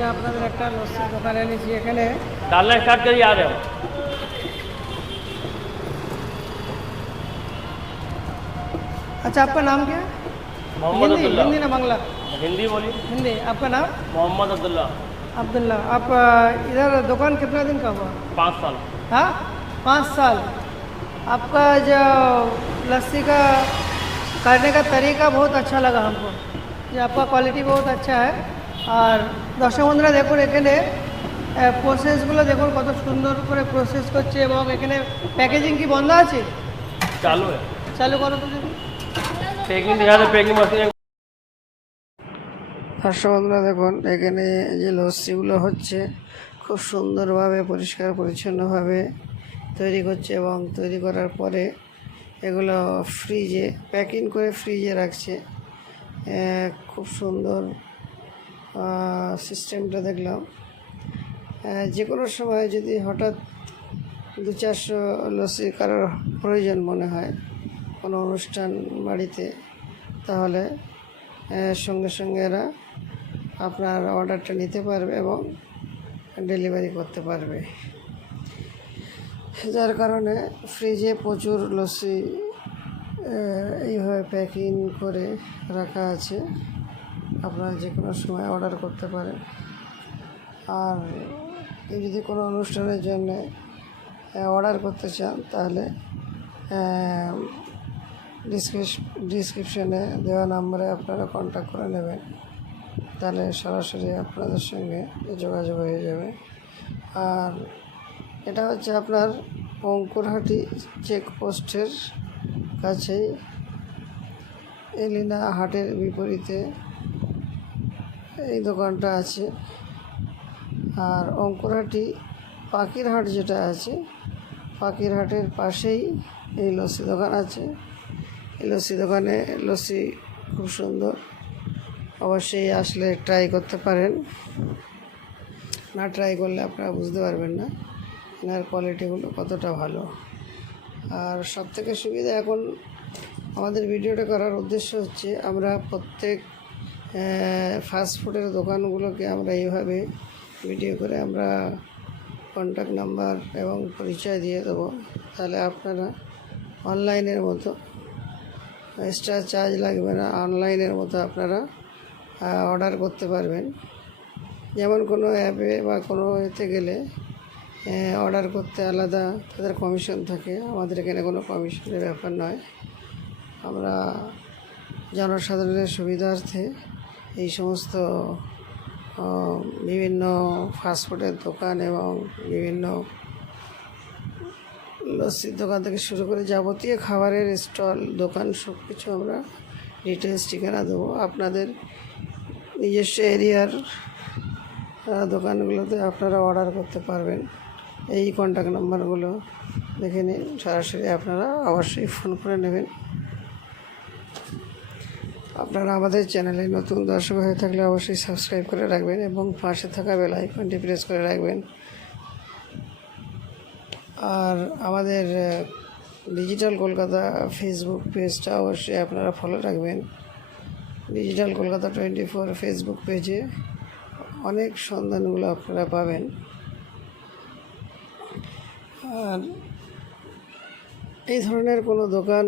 যে আপনাদের একটা লস্যির দোকান এনেছি এখানে। डालना स्टार्ट करिए आ रहे हो। अच्छा, आपका नाम क्या है? मोहम्मद हिंदी अब्दुल्ला। हिंदी ना बांग्ला? हिंदी बोलिए। हिंदी। आपका नाम? मोहम्मद अब्दुल्ला। अब्दुल्ला। आप इधर दुकान कितना दिन का हुआ? 5 साल। हाँ, 5 साल। आपका जो लस्सी का करने का तरीका बहुत अच्छा लगा हमको, যে आपका क्वालिटी बहुत अच्छा है। আর দর্শক বন্ধুরা দেখুন এখানে প্রসেসগুলো দেখুন কত সুন্দর করে প্রসেস করছে, এবং এখানে প্যাকেজিং কি বন্ধ আছে? चालू है। চালু করো তো দেখুন। पैकिंग दिखा दे, पैकिंग मशीन। দর্শক বন্ধুরা দেখুন এখানে যে লস্যিগুলো হচ্ছে খুব সুন্দরভাবে পরিষ্কার পরিচ্ছন্নভাবে তৈরি করছে, এবং তৈরি করার পরে এগুলো ফ্রিজে প্যাকিং করে ফ্রিজে রাখছে। খুব সুন্দর সিস্টেমটা দেখলাম। যে কোনো সময় যদি হঠাৎ 200-400 লস্যি কারোর প্রয়োজন মনে হয় কোনো অনুষ্ঠান বাড়িতে, তাহলে সঙ্গে সঙ্গে এরা আপনার অর্ডারটা নিতে পারবে এবং ডেলিভারি করতে পারবে, যার কারণে ফ্রিজে প্রচুর লস্যি এইভাবে প্যাকিং করে রাখা আছে। আপনারা যে কোনো সময় অর্ডার করতে পারেন। আর যদি কোনো অনুষ্ঠানের জন্য অর্ডার করতে চান তাহলে ডিসক্রিপশনে দেওয়া নাম্বারে আপনারা কন্ট্যাক্ট করে নেবেন, তাহলে সরাসরি আপনাদের সঙ্গে যোগাযোগ হয়ে যাবে। আর এটা হচ্ছে আপনার অঙ্কুরহাটি চেকপোস্টের কাছেই, এলিনা হাটের বিপরীতে এই দোকানটা আছে। আর অঙ্কুরহাটি পাখিরহাট যেটা আছে, পাখিরহাটের পাশেই এই লস্যি দোকান আছে। এই লস্যি দোকানে লস্যি খুব সুন্দর, অবশ্যই আসলে ট্রাই করতে পারেন। না ট্রাই করলে আপনারা বুঝতে পারবেন না এনার কোয়ালিটিগুলো কতটা ভালো। আর সবথেকে সুবিধা এখন আমাদের ভিডিওটা করার উদ্দেশ্য হচ্ছে আমরা প্রত্যেক ফাস্টফুডের দোকানগুলোকে আমরা এইভাবে ভিডিও করে আমরা কন্ট্যাক্ট নাম্বার এবং পরিচয় দিয়ে দেবো, তাহলে আপনারা অনলাইনের মতো এক্সট্রা চার্জ লাগবে না, অনলাইনের মতো আপনারা অর্ডার করতে পারবেন। যেমন কোনো অ্যাপে বা কোনো এতে গেলে অর্ডার করতে আলাদা তাদের কমিশন থাকে, আমাদের এখানে কোনো কমিশনের ব্যাপার নয়। আমরা জনসাধারণের সুবিধার্থে এই সমস্ত বিভিন্ন ফাস্টফুডের দোকান এবং বিভিন্ন লস্যির দোকান থেকে শুরু করে যাবতীয় খাবারের স্টল দোকান সব কিছু আমরা ডিটেলস ঠিকানা দেবো। আপনাদের নিজস্ব এরিয়ার দোকানগুলোতে আপনারা অর্ডার করতে পারবেন। এই কন্ট্যাক্ট নাম্বারগুলো দেখে নিন, সরাসরি আপনারা অবশ্যই ফোন করে নেবেন। আপনারা আমাদের চ্যানেলে নতুন দর্শক হয়ে থাকলে অবশ্যই সাবস্ক্রাইব করে রাখবেন এবং পাশে থাকা বেল আইকনটি প্রেস করে রাখবেন। আর আমাদের ডিজিটাল কলকাতা ফেসবুক পেজটা অবশ্যই আপনারা ফলো রাখবেন। ডিজিটাল কলকাতা 24 ফেসবুক পেজে অনেক সন্ধানগুলো আপনারা পাবেন। আর এই ধরনের কোনো দোকান